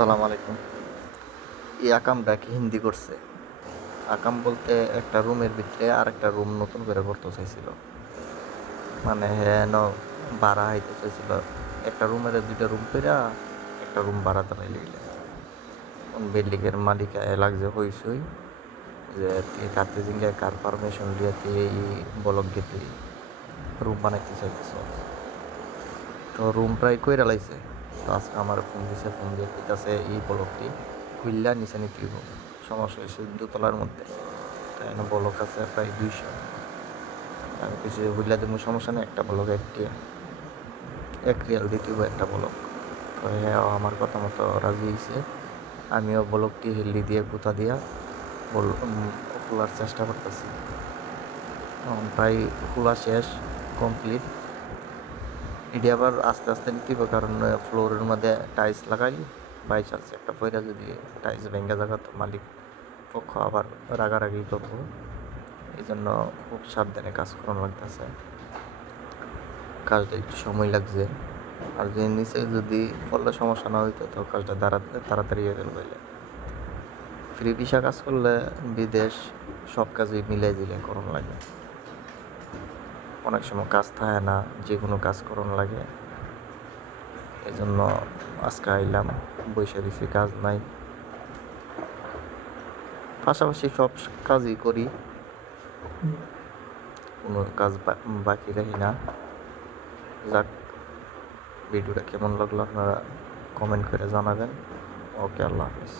আসসালামু আলাইকুম। এই আকামটা কি হিন্দি করছে? আকাম বলতে একটা রুমের ভিতরে আরেকটা রুম নতুন করে করতে চাইছিল। মানে হেন ভাড়া হইতে চাইছিল। একটা রুমের দুইটা রুম কইরা একটা রুম ভাড়া দাঁড়াই লইলে। বিল্ডিং এর মালিক লাগছে হইসই যে তুই কাতে জিঙ্গে কার পারমিশন লিয়ে তুই এই বলক গেতে রুম বানাইতে চাইতেছ। তো রুম প্রায় কইরা লাইছে। তো আজকে আমার ফোন দিছে, ফোন দিয়ে কইতাছে এই বলকটি খুললা নিচে নিতে হইব। সমস্যা হয়েছে দোতলার মধ্যে। তাই না বলক আছে প্রায় 200। আমি কিছু হুইলা দেবো, সমস্যা নেই, একটা বলক 1 রিয়াল দিতে হইব একটা বলক। তো হ্যাঁ, আমার কথা মতো রাজি হয়েছে। আমিও বলকটি হেল্লি দিয়ে গুঁতা দিয়া খোলার চেষ্টা করতেছি। প্রায় খোলা শেষ, কমপ্লিট। এটি আবার আস্তে আস্তে নিতে হবে, কারণ ফ্লোরের মধ্যে টাইলস লাগাইলি বাই চান্স একটা পয়রা যদি টাইলস ভেঙে জায়গা, তো মালিক পক্ষ আবার রাগারাগি করবো। এই জন্য খুব সাবধানে কাজ করানো লাগতেছে। কাজটা একটু সময় লাগছে। আর যে নিচে যদি করলে সমস্যা না হইতো, তো কাজটা তাড়াতাড়ি হয়ে গেল। বলে ফ্রি ভিসা কাজ করলে বিদেশ সব কাজই মিলাই দিলে করানো লাগে। অনেক সময় কাজ থাকে না, যে কোনো কাজ করানো লাগে। এই জন্য আজকে আইলাম, বসে দিছি, কাজ নাই। পাশাপাশি সব কাজই করি, কোনো কাজ বাকি রাখি না। যাক, ভিডিওটা কেমন লাগলো আপনারা কমেন্ট করে জানাবেন। ওকে, আল্লাহ হাফেজ।